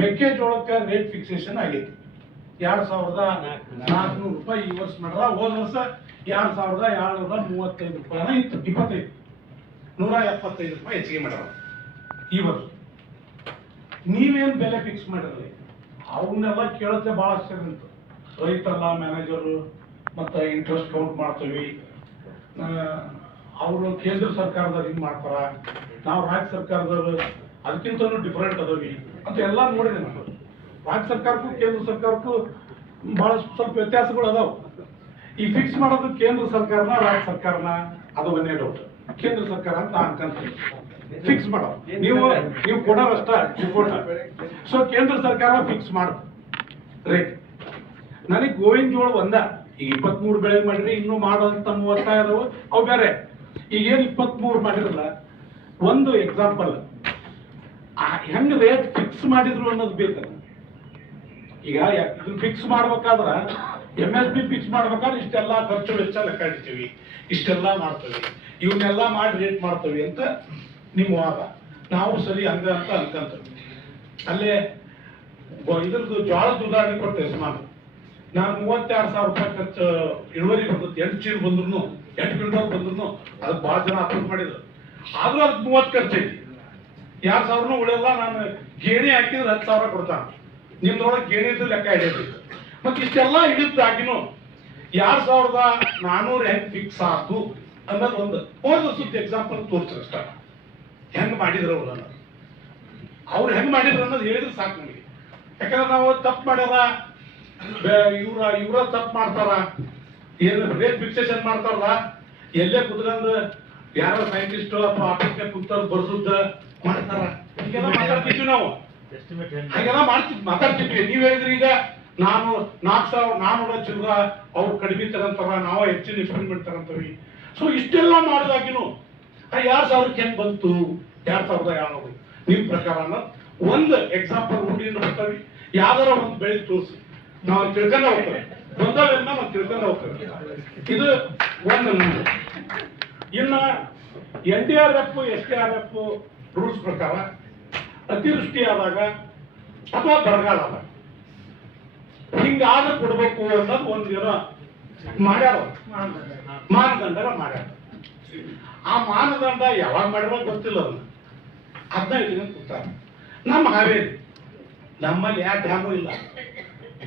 ಮೆಕ್ಕೆಜೋಳಕ್ಕೆ rate fixation ಆಗೈತಿ. ಎರಡು ಸಾವಿರದ ನಾಲ್ಕುನೂರು ರೂಪಾಯಿ ಈ ವರ್ಷ ಮಾಡ್ರ ಹೋದ ವರ್ಷ ಎರಡು ಸಾವಿರದ ಏಳ್ನೂರ ಮೂವತ್ತೈದು ರೂಪಾಯಿನ ಇತ್ತು, ಇಪ್ಪತ್ತೈದು. ನೂರ ಎಪ್ಪತ್ತೈದು ರೂಪಾಯಿ ಹೆಚ್ಚಿಗೆ ಮಾಡ್ಯಾರ ಈ ವರ್ಷ. ನೀವೇನ್ ಬೆಲೆ ಫಿಕ್ಸ್ ಮಾಡಿರಲಿ? ಅವನ್ನೆಲ್ಲ ಕೇಳತ್ತೆ ಭಾಳ ಆಶ್ಚರ್ಯ ಮ್ಯಾನೇಜರ್ ಮ್ಯಾನೇಜರು ಮತ್ತೆ ಇಂಟ್ರೆಸ್ಟ್ ಕೌಂಟ್ ಮಾಡ್ತೀವಿ. ಅವರು ಕೇಂದ್ರ ಸರ್ಕಾರದವ್ರು ಹಿಂಗ್ ಮಾಡ್ತಾರೆ. ನಾವು ರಾಜ್ಯ ಸರ್ಕಾರದವ್ರು ಅದಕ್ಕಿಂತಲೂ ಡಿಫರೆಂಟ್ ಅದಾವಿ. ಅಂತ ಎಲ್ಲ ನೋಡಿದೆ ನಾನು. ರಾಜ್ಯ ಸರ್ಕಾರಕ್ಕೂ, ಕೇಂದ್ರ ಸರ್ಕಾರಕ್ಕೂ ಬಹಳ ಸ್ವಲ್ಪ ವ್ಯತ್ಯಾಸಗಳು ಅದಾವ. ಈ ಫಿಕ್ಸ್ ಮಾಡೋದು ಕೇಂದ್ರ ಸರ್ಕಾರನ, ರಾಜ್ಯ ಸರ್ಕಾರನ, ಅದು ಒಂದೇ ಡೌಟ್ ಕೇಂದ್ರ ಸರ್ಕಾರ ಅಂತ ನಾನು ಫಿಕ್ಸ್ ಮಾಡೋ. ನೀವು ನೀವು ಕೊಡೋರಷ್ಟ ಸೊ ಕೇಂದ್ರ ಸರ್ಕಾರ ಫಿಕ್ಸ್ ಮಾಡು. ರೇಟ್ ನನಗೆ ಗೋವಿನ ಜೋಳ ಒಂದ. ಈಗ ಇಪ್ಪತ್ಮೂರು ಬೆಳೆ ಮಾಡಿರಿ, ಇನ್ನು ಮಾಡೋಂಥ ಮೂವತ್ತಾರು ಅದಾವು. ಅವು ಬೇರೆ. ಈಗ ಏನು ಇಪ್ಪತ್ಮೂರು ಮಾಡಿರಲ್ಲ. ಒಂದು ಎಕ್ಸಾಂಪಲ್ ಹೆಂಗ್ ರೇಟ್ ಫಿಕ್ಸ್ ಮಾಡಿದ್ರು ಅನ್ನೋದು ಬೇಕಲ್ಲ. ಈಗ ಇದನ್ನ ಫಿಕ್ಸ್ ಮಾಡ್ಬೇಕಾದ್ರೆ ಎಂ ಎಸ್ ಬಿ ಫಿಕ್ಸ್ ಮಾಡ್ಬೇಕಾದ್ರೆ ಇಷ್ಟೆಲ್ಲ ಖರ್ಚು ವೆಚ್ಚ ಲೆಕ್ಕ ಇಡ್ತೀವಿ, ಇಷ್ಟೆಲ್ಲ ಮಾಡ್ತೀವಿ ಇವನ್ನೆಲ್ಲ ಮಾಡಿ ರೇಟ್ ಮಾಡ್ತೀವಿ ಅಂತ ನಿಮ್ಮ ವಾದ ನಾವು ಸರಿ ಹಂಗ ಅಂತ ಅನ್ಕಂತೀವಿ. ಅಲ್ಲೇ ಇದ್ರದ್ದು ಜೋಳದ ಉದಾಹರಣೆ ಕೊಟ್ಟೆ ಸುಮಾರು ನಾನು ಮೂವತ್ತೆರಡು ಸಾವಿರ ರೂಪಾಯಿ ಖರ್ಚು, ಇಳುವರಿ ಬರ್ತದೆ ಎಂಟು ಚೀಲ ಬಂದ್ರು ಎಂಟು ಕ್ವಿಂಟಲ್ ಬಂದ್ರು ಅದಕ್ಕೆ ಭಾಳ ಜನ ಅಪ್ರೂವ್ ಮಾಡಿದ್ರು. ಆದ್ರೂ ಅದಕ್ಕೆ ಮೂವತ್ತು ಖರ್ಚು ಐತಿ ಎರಡು ಸಾವಿರನೂ ಉಳಿಯಲ್ಲ, ನಾನು ಗೇಣಿ ಹಾಕಿದ್ರೆ ಹತ್ತು ಸಾವಿರ ಕೊಡ್ತಾನೆ. ನಿಮ್ದೊಳಗೆ ಗೇಣಿದ್ದು ಲೆಕ್ಕ ಹಿಡಿಯೋದು ಮತ್ತೆ ಇಷ್ಟೆಲ್ಲ ಹಿಡಿದಾಗಿನೂ ಎರಡು ಸಾವಿರದ ನಾನೂರು ಹೆಂಗ್ ಫಿಕ್ಸ್ ಆತು ಅನ್ನೋದು ಒಂದು ಹೋದ ಸುತ್ತ ಎಕ್ಸಾಂಪಲ್ ತೋರಿಸ್ರಿ ಹೆಂಗ್ ಮಾಡಿದ್ರು ಅವ್ರು ಅನ್ನೋದು. ಅವ್ರು ಹೆಂಗ್ ಮಾಡಿದ್ರು ಅನ್ನೋದು ಹೇಳಿದ್ರೆ ಸಾಕು ನಮಗೆ. ಯಾಕಂದ್ರೆ ನಾವು ತಪ್ಪು ಮಾಡ್ಯಾರ ಇವ್ರ ಇವ್ರ ತಪ್ಪು ಮಾಡ್ತಾರ, ಏನು ರೇಟ್ ಫಿಕ್ಸೇಷನ್ ಮಾಡ್ತಾರಲ್ಲ, ಎಲ್ಲೇ ಕುತ್ಕೊಂಡು ಯಾರೋ ಸೈಂಟಿಸ್ಟ್ ಅಥವಾ ಆಫೀಸ್ನೇ ಕುಂತವ್ರು ಬರ್ಸುದ್ದ ಮಾಡ್ತಾರ. ಹೀಗೆಲ್ಲ ಮಾತಾಡ್ತಿದ್ವಿ ನಾವು. ಹಾಗೆಲ್ಲ ಮಾಡ್ತಿದ್ ಮಾತಾಡ್ತಿದ್ವಿ. ನೀವ್ ಹೇಳಿದ್ರಿ ಈಗ ನಾನು ನಾಲ್ಕು ಸಾವಿರ ನಾನ್ನೂರ ಚಿಲ್ಲರ ಅವ್ರು ಕಡಿಮೆ ತಗೊಂತಾರ ನಾವು ಹೆಚ್ಚಿನ ಎಕ್ಸ್ಪೆರಿಮೆಂಟ್ ತಗೊಂತೀವಿ ಸೊ ಇಷ್ಟೆಲ್ಲ ಮಾಡಿದಾಗಿನೂ ಎರಡ್ ಸಾವಿರಕ್ಕೆ ಹೆಂಗ್ ಬಂತು? ಎರಡ್ ಸಾವಿರದ ಏಳ್ನೂರು? ನಿಮ್ ಪ್ರಕಾರ ಒಂದು ಎಕ್ಸಾಂಪಲ್ ರೂಢಿಯಿಂದ ಬರ್ತಾವಿ ಯಾವ್ದಾರ ಒಂದು ಬೆಳೆ ತೋರಿಸಿ. ನಾವು ತಿಳ್ಕೊಂಡ ಹೋಗ್ತೇವೆ. ಬಂದವೆಲ್ಲ ನಾವು ತಿಳ್ಕೊಂಡ ಹೋಗ್ತೇವೆ. ಇದು ಒಂದು. ಇನ್ನ N D R F, S D R F rules ಪ್ರಕಾರ ಅತಿವೃಷ್ಟಿ ಆದಾಗ ಅಥವಾ ಬರಗಾಲ ಆದಾಗ ಹಿಂಗಾದ ಕೊಡ್ಬೇಕು ಅನ್ನೋದು ಒಂದು ದಿನ ಮಾಡ್ಯಾರ. ಮಾನದಂಡ ಮಾಡ್ಯಾರ. ಆ ಮಾನದಂಡ ಯಾವಾಗ ಮಾಡ್ಯಾರ ಗೊತ್ತಿಲ್ಲ ಅದನ್ನ ಅದನ್ನ ಇಟ್ಕೊಂಡು ಕೂತಾರ. ನಮ್ಮ ಹಾವೇರಿ, ನಮ್ಮಲ್ಲಿ ಯಾವ ಡ್ಯಾಮು ಇಲ್ಲ.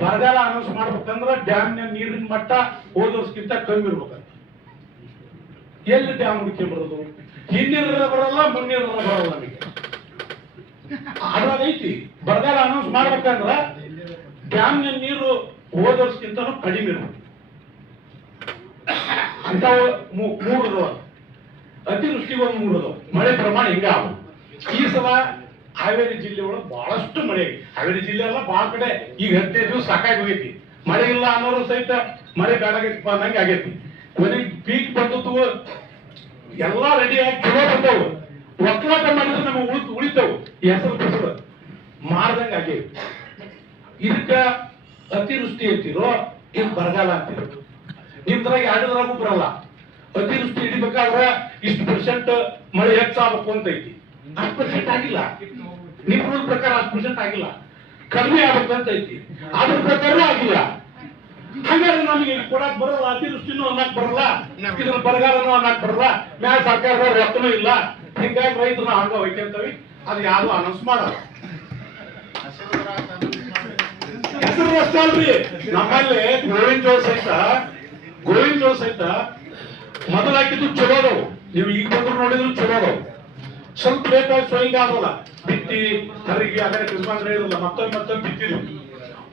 ಬರಗಾಲ ಅನೌನ್ಸ್ ಮಾಡ್ಬೇಕಂದ್ರೆ ಡ್ಯಾಮ್ನ ನೀರಿನ ಮಟ್ಟ ವರ್ಷಕ್ಕಿಂತ ಕಮ್ಮಿ ಇರ್ಬೇಕಂತ. ಎಲ್ಲಿ ಡ್ಯಾಮ್ ಬರೋದು? ಹಿನ್ನೀರ ಬರಲ್ಲ ಮುನ್ನಿರ ಬರಲ್ಲ ನಮಗೆ. ಐತಿ. ಬರಗಾಲ ಅನೌನ್ಸ್ ಮಾಡ್ಬೇಕಂದ್ರ ಡ್ಯಾಮ್ನ ನೀರು ಹೋದರ್ಸ್ಗಿಂತ ಕಡಿಮೆ ಇರುತ್ತೆ ಅಂತ ಮೂರು ಅದಾವ ಅತಿವೃಷ್ಟಿಗೆ ಒಂದು ಮೂರು ಅದಾವ ಮಳೆ ಪ್ರಮಾಣ ಹಿಂಗ ಈ ಸಲ ಹಾವೇರಿ ಜಿಲ್ಲೆ ಒಳಗೆ ಬಹಳಷ್ಟು ಮಳೆ. ಹಾವೇರಿ ಜಿಲ್ಲೆ ಎಲ್ಲ ಬಹಳ ಕಡೆ ಈಗ ಹದಿನೈದು ದಿವಸ ಸಾಕಾಗಿ ಹೋಗೈತಿ. ಮಳೆ ಇಲ್ಲ ಅನ್ನೋರು ಸಹಿತ ಮಳೆ ಬೇಡಾಗೈತಿ ಅನ್ನಂಗೆ ಆಗೈತಿ. ಕೊನೆಗೆ ಪೀಕ್ ಬಂದದ್ದು, ಎಲ್ಲ ರೆಡಿ ಆಗಿ ಚಲೋ ಬಂದವು. ಒಕ್ಕಲಾಟ ಮಾಡಿದ್ರೆ ನಮಗೆ ಉಳಿತು ಉಳಿತವು. ಹೆಸರು ಹೆಸರು ಮಾರ್ದಂಗ ಆಗಿ ಇದಕ್ಕ ಅತಿವೃಷ್ಟಿ ಅಂತೀರೋ ಇದು ಬರಗಾಲ ಅಂತಿರೋ. ನಿಮ್ದ್ರಾಗ ಎರಡದ್ರಾಗೂ ಬರಲ್ಲ. ಅತಿವೃಷ್ಟಿ ಹಿಡಿಬೇಕಾದ್ರೆ ಇಷ್ಟು ಪರ್ಸೆಂಟ್ ಮಳೆ ಹೆಚ್ಚಾಗಬೇಕು ಅಂತ ಐತಿ ಅಷ್ಟು ಪರ್ಸೆಂಟ್ ಆಗಿಲ್ಲ. ನಿಮ್ ಪ್ರಕಾರ ಅಷ್ಟು ಪರ್ಸೆಂಟ್ ಆಗಿಲ್ಲ. ಕಡಿಮೆ ಆಗ್ಬೇಕಂತ ಐತಿ ಅದ್ರ ಪ್ರಕಾರ ಆಗಿಲ್ಲ. ಹಾಗಾದ್ರೆ ನಮಗೆ ಕೊಡಕ್ ಬರಲ್ಲ ಅತಿವೃಷ್ಟಿನೂ ಅನ್ನಕ್ ಬರಲ್ಲ, ಇದನ್ನ ಬರಗಾಲನೂ ಅನ್ನಕ್ ಬರಲ್ಲ, ಮ್ಯಾಲ ಸರ್ಕಾರದ ರೊಕ್ಕನೂ ಇಲ್ಲ. ಹಿಂಗಾಗಿ ರೈತರು ಹಂಗ ಹೋಯ್ಕೊಂತವಿ ಅದು ಯಾರು ಅನೌನ್ಸ್ ಮಾಡಲ್ಲ. ಹೆಸರು ಅಷ್ಟೇ ಅಲ್ರಿ. ನಮ್ಮಲ್ಲಿ ಗೋವಿಂದ ಜೋಳ ಸಹಿತ, ಗೋವಿಂದ ಜೋಳ ಸಹಿತ ಮೊದಲು ಚಲೋ ನೀವು ಈಗ ಬಂದ್ರು ನೋಡಿದ್ರು ಚಲೋ ಸ್ವಲ್ಪ ಆಗಿ ಸ್ವಯಂಗ ಆಗೋಲ್ಲ. ಬಿತ್ತಿ ಹರಿಗೆ ಅದೇ ಕೃಷ್ಣಾಂದ್ರ ಇರಲ್ಲ ಮತ್ತೊಮ್ಮೆ ಮತ್ತೊಮ್ಮೆ ಬಿತ್ತಿದ್ವಿ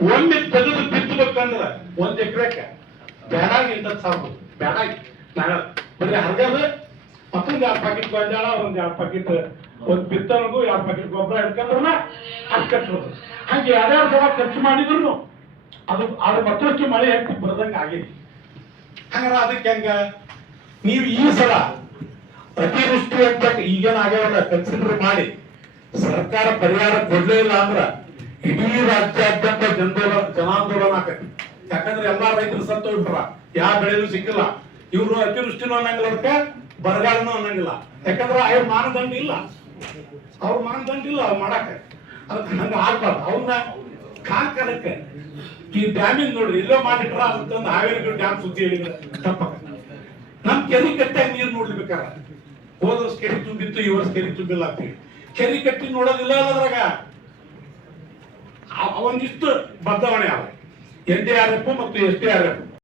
ಒಮ್ಮೆ ತೆಗೆದು ಬಿತ್ತಬೇಕಂದ್ರ ಒಂದ್ ಎಕರೆಕ. ಬ್ಯಾಡಾಗಿ ಇಂತ ಸಾಕು. ಬ್ಯಾಡಾಗಿ. ಬರೀ ಹರ್ಗದ, ಮತ್ತೊಂದ್ ಎರಡು ಪ್ಯಾಕೆಟ್ ಗೊಂಜಾಳ, ಒಂದ್ ಎರಡು ಪ್ಯಾಕೆಟ್ ಒಂದ್ ಬಿತ್ತನಿಗೂ ಎರಡು ಪಾಕಿಟ್ ಗೊಬ್ಬರ ಹಿಡ್ಕೊಂಡ್ರನ ಅದ್ ಕಟ್ಟೋದು ಹಂಗೆ ಯಾರ್ಯಾರು ಸಲ ಖರ್ಚು ಮಾಡಿದ್ರು ಅದು ಅದ್ರ ಮತ್ತಷ್ಟು ಮಳೆ ಹೆಚ್ಚು ಬರದಂಗ ಆಗೈತಿ ಹಂಗಾರ ಅದಕ್ಕೆ ಹೆಂಗ? ನೀವು ಈ ಸಲ ಅತಿವೃಷ್ಟಿ ಅಂತ ಈಗೇನ ಆಗ್ಯಾವಲ್ಲ, ಕನ್ಸಿಡರ್ ಮಾಡಿ. ಸರ್ಕಾರ ಪರಿಹಾರ ಕೊಡ್ಲೇ ಇಲ್ಲ ಅಂದ್ರ ಇಡೀ ರಾಜ್ಯಾದ್ಯಂತ ಜನದೋಲ ಜನಾಂದೋಲನ ಆಕತಿ. ಯಾಕಂದ್ರೆ ಎಲ್ಲಾ ರೈತರು ಸತ್ತು ಬಿಟ್ರ ಯಾವ ಬೆಳೆನೂ ಸಿಕ್ಕಿಲ್ಲ. ಇವರು ಅತಿವೃಷ್ಟಿನೂ ಅನ್ನಂಗಿಲ್ಲ ಅದಕ್ಕೆ ಬರಗಾಲನೂ ಅನ್ನಂಗಿಲ್ಲ. ಯಾಕಂದ್ರೆ ಅವ್ರ ಮಾನದಂಡ ಇಲ್ಲ. ಅವ್ರ ಮಾನದಂಡ ಇಲ್ಲ ಅವ್ರು ಮಾಡಾಕ ಅದಕ್ಕೆ ಹಂಗ ಆಗ್ಬಾರ್ದು. ಅವ್ರನ್ನ ಕಾಲ್ಕಲಕ್ಕೆ ಈ ಡ್ಯಾಮಿಂಗ್ ನೋಡ್ರಿ, ಇಲ್ಲೇ ಮಾಡಿಟ್ರ ಅಂತಂದು ಹಾವೇರಿ ಡ್ಯಾಮ್ ಸುದ್ದಿ ಹೇಳಿದ್ರೆ ತಪ್ಪ ನಮ್ ಕೆರೆ ಕಟ್ಟಾಗ ನೀರು ನೋಡ್ಲಿಬೇಕಾರ. ಹೋದ ಕೆರೆ ತುಂಬಿತ್ತು, ಈ ವರ್ಷ ಕೆರೆ ತುಂಬಿಲ್ಲ ಅಂತೇಳಿ ಕೆರೆ ಕಟ್ಟಿ ನೋಡೋದಿಲ್ಲ ಅದ್ರಾಗ. ಒಂದಿಷ್ಟು ಬದಲಾವಣೆ ಅವ ಎನ್ ಡಿ ಆರ್ ಎಫ್ ಮತ್ತು ಎಸ್ ಡಿ ಆರ್ ಎಫ್